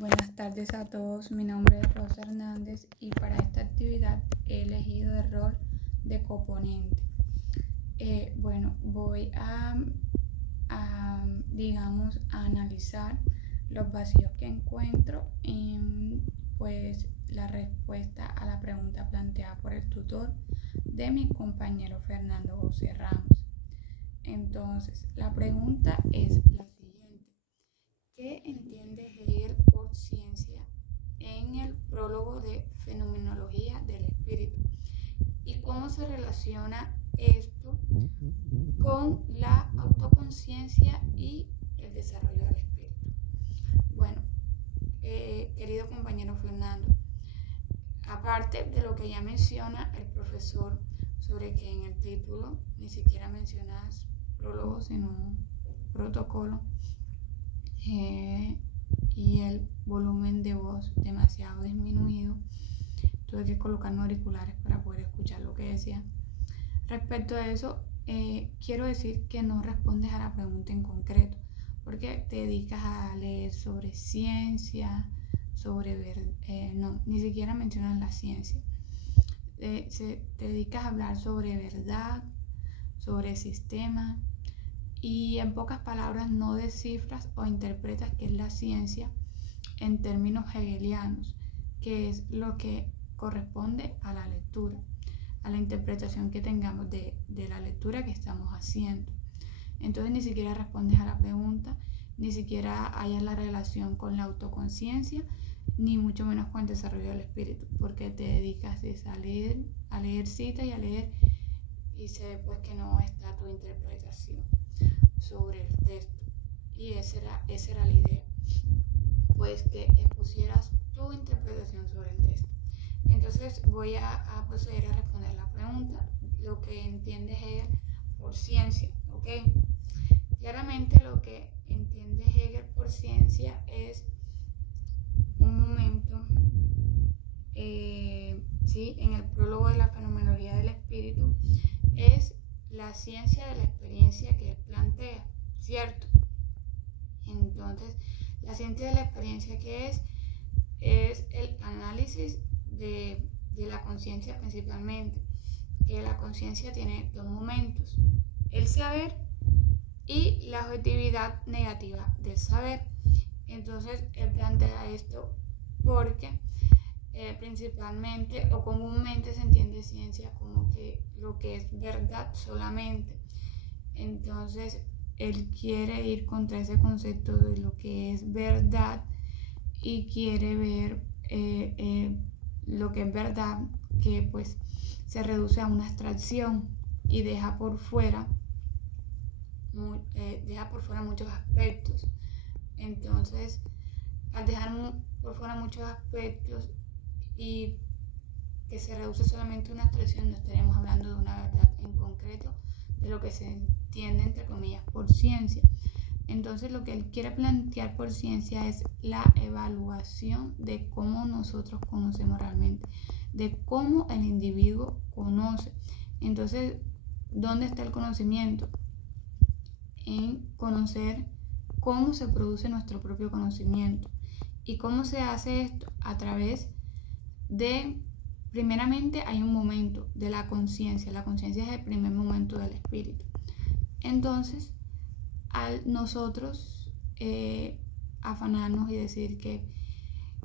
Buenas tardes a todos, mi nombre es Rosa Hernández y para esta actividad he elegido el rol de coponente. Voy digamos, a analizar los vacíos que encuentro en la respuesta a la pregunta planteada por el tutor de mi compañero Fernando José Ramos. Entonces, la pregunta es la siguiente: ¿qué entiende Hegel por ciencia en el prólogo de Fenomenología del Espíritu? ¿Y cómo se relaciona esto con la autoconciencia y el desarrollo del espíritu? Bueno, querido compañero Fernando, aparte de lo que ya menciona el profesor sobre que en el título ni siquiera mencionas prólogo sino protocolo, y el volumen de voz demasiado disminuido, tuve que colocarme auriculares para poder escuchar lo que decía. Respecto a eso, quiero decir que no respondes a la pregunta en concreto, porque te dedicas a leer sobre ciencia, ni siquiera mencionas la ciencia. Te dedicas a hablar sobre verdad, sobre sistema, y en pocas palabras no descifras o interpretas qué es la ciencia en términos hegelianos, que es lo que corresponde a la lectura, a la interpretación que tengamos de la lectura que estamos haciendo. Entonces ni siquiera respondes a la pregunta, ni siquiera hayas la relación con la autoconciencia, ni mucho menos con el desarrollo del espíritu, porque te dedicas a leer citas y a leer, y se ve pues que no está tu interpretación sobre el texto. Y esa era la idea, pues que expusieras tu interpretación sobre el texto. Entonces voy a proceder a responder la pregunta, lo que entiende Hegel por ciencia, ¿ok? Claramente lo que entiende Hegel por ciencia es un momento, en el prólogo de la Fenomenología del Espíritu, es la ciencia de la experiencia que él plantea, ¿cierto? Entonces, la ciencia de la experiencia que es el análisis de la conciencia principalmente, que la conciencia tiene dos momentos: el saber y la objetividad negativa del saber. Entonces, él plantea esto porque principalmente o comúnmente se entiende ciencia como que lo que es verdad solamente. Entonces él quiere ir contra ese concepto de lo que es verdad y quiere ver lo que es verdad, que pues se reduce a una abstracción y deja por fuera muchos aspectos. Entonces, al dejar por fuera muchos aspectos y que se reduce solamente a una abstracción, no estaremos hablando de una verdad en concreto, de lo que se entiende entre comillas por ciencia. Entonces lo que él quiere plantear por ciencia es la evaluación de cómo nosotros conocemos realmente, de cómo el individuo conoce. Entonces, ¿dónde está el conocimiento? En conocer cómo se produce nuestro propio conocimiento. ¿Y cómo se hace esto? A través de, primeramente hay un momento de la conciencia. La conciencia es el primer momento del espíritu. Entonces, al nosotros afanarnos y decir que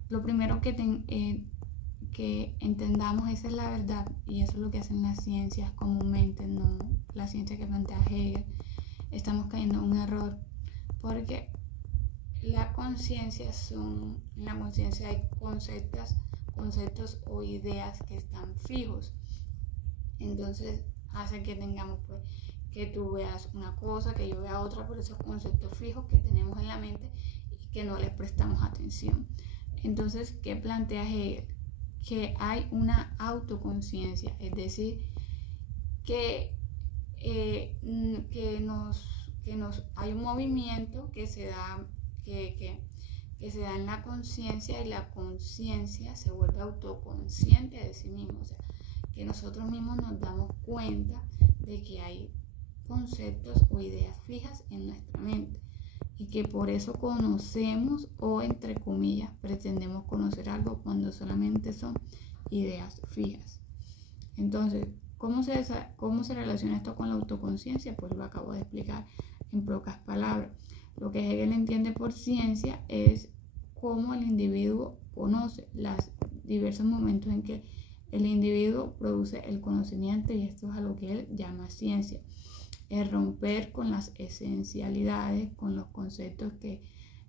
lo primero que entendamos, esa es la verdad, y eso es lo que hacen las ciencias comúnmente, no la ciencia que plantea Hegel, estamos cayendo en un error, porque en la conciencia hay conceptos o ideas que están fijos. Entonces hace que tengamos pues que tú veas una cosa, que yo vea otra, por esos conceptos fijos que tenemos en la mente y que no les prestamos atención. Entonces, ¿qué plantea Hegel? Que hay una autoconciencia, es decir, que hay un movimiento que se da en la conciencia, y la conciencia se vuelve autoconsciente de sí misma, o sea, que nosotros mismos nos damos cuenta de que hay conceptos o ideas fijas en nuestra mente. y que por eso conocemos o entre comillas pretendemos conocer algo cuando solamente son ideas fijas. Entonces, ¿cómo se relaciona esto con la autoconciencia? Pues lo acabo de explicar en pocas palabras. Lo que Hegel entiende por ciencia es cómo el individuo conoce los diversos momentos en que el individuo produce el conocimiento, y esto es a lo que él llama ciencia. Es romper con las esencialidades, con los conceptos que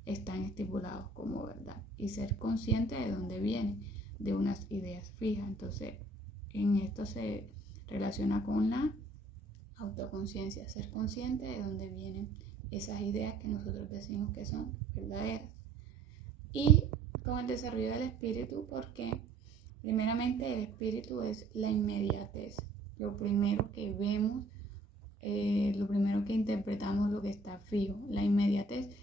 están estipulados como verdad y ser consciente de dónde vienen, de unas ideas fijas. Entonces, en esto se relaciona con la autoconciencia, ser consciente de dónde vienen esas ideas que nosotros decimos que son verdaderas. Y con el desarrollo del espíritu, porque primeramente el espíritu es la inmediatez, lo primero que vemos, lo primero que interpretamos, lo que está fijo. La inmediatez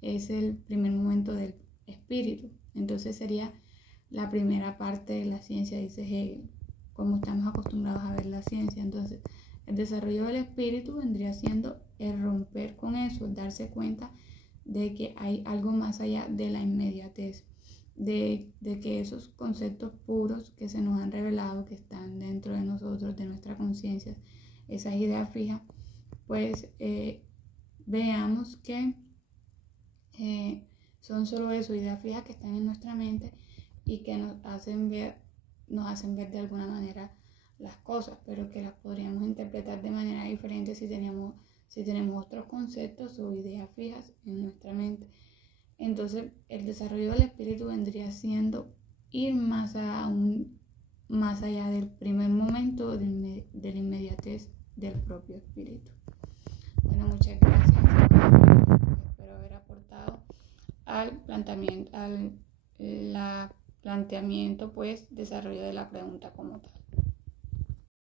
es el primer momento del espíritu. Entonces sería la primera parte de la ciencia, dice Hegel, como estamos acostumbrados a ver la ciencia. Entonces el desarrollo del espíritu vendría siendo el romper con eso, el darse cuenta de que hay algo más allá de la inmediatez, de que esos conceptos puros que se nos han revelado, que están dentro de nosotros, de nuestra conciencia, esas ideas fijas, pues veamos que son solo eso, ideas fijas que están en nuestra mente y que nos hacen ver de alguna manera las cosas, pero que las podríamos interpretar de manera diferente si tenemos otros conceptos o ideas fijas en nuestra mente. Entonces, el desarrollo del espíritu vendría siendo ir más allá del primer momento de la inmediatez del propio espíritu. Bueno, muchas gracias. Espero haber aportado al planteamiento, pues, desarrollo de la pregunta como tal.